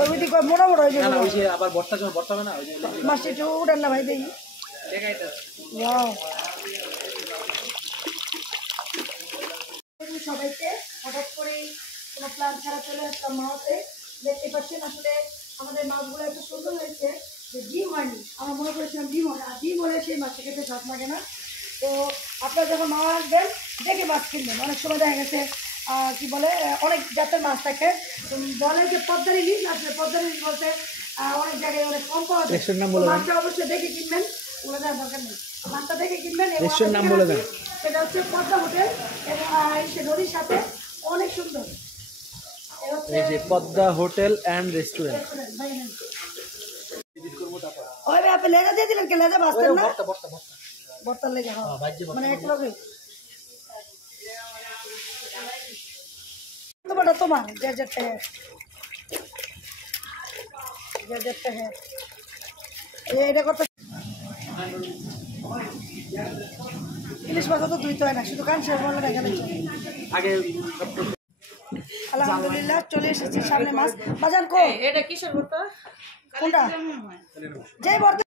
ওইদিকে মোটা মোটা হয়ে যাবে ওই যে আবার বর্তা যখন বর্তা হবে না ওই যে মাছটা একটু উঠান না ভাই দেখি সবাইকে হঠাৎ করে কোনো প্ল্যান ছাড়া চলে আসলাম মাওতে। দেখতে পাচ্ছেন আসলে আমাদের মাছগুলো এত সুন্দর হয়েছে যে ডিম হয়নি, আমরা মনে করেছিলাম ডিম হয় আর ডিম হলে সেই মাছটা খেতে স্বাদ লাগে না। তো আপনারা যখন মাছ আসবেন দেখে মাছ কিনবেন। অনেক সময় দেখা গেছে কি বলে অনেক জাতের মাছ থাকে, বলে যে পদ্মার ইলিশ আসলে পদ্মার ইলিশ বলতে অনেক জায়গায় অনেক কম পাওয়া যায়। মাছটা অবশ্যই দেখে কিনবেন, ওগুলো দেওয়ার দরকার নেই, মাছটা দেখে কিনবেন। নাম বলে দেন, সেটা হচ্ছে পদ্মা হোটেল এবং সে নদীর সাথে অনেক সুন্দর। এই যে পদ্মা হোটেল অ্যান্ড রেস্টুরেন্ট। ওই আপনি লেজা দিয়ে দিলেন, কে লেজা বাঁচতেন না? বর্তার লেগে মানে এক লগে তোমার যেটা এটা কত ইলিশ মাছ তো ধুইতে হয় না, শুধু কাঁচা বললে এখানে আগে। আলহামদুলিল্লাহ চলে এসেছি সামনে মাছ। বাজান কো এটা কিসের ভর্তা? কোনটা? যেই ভর্তা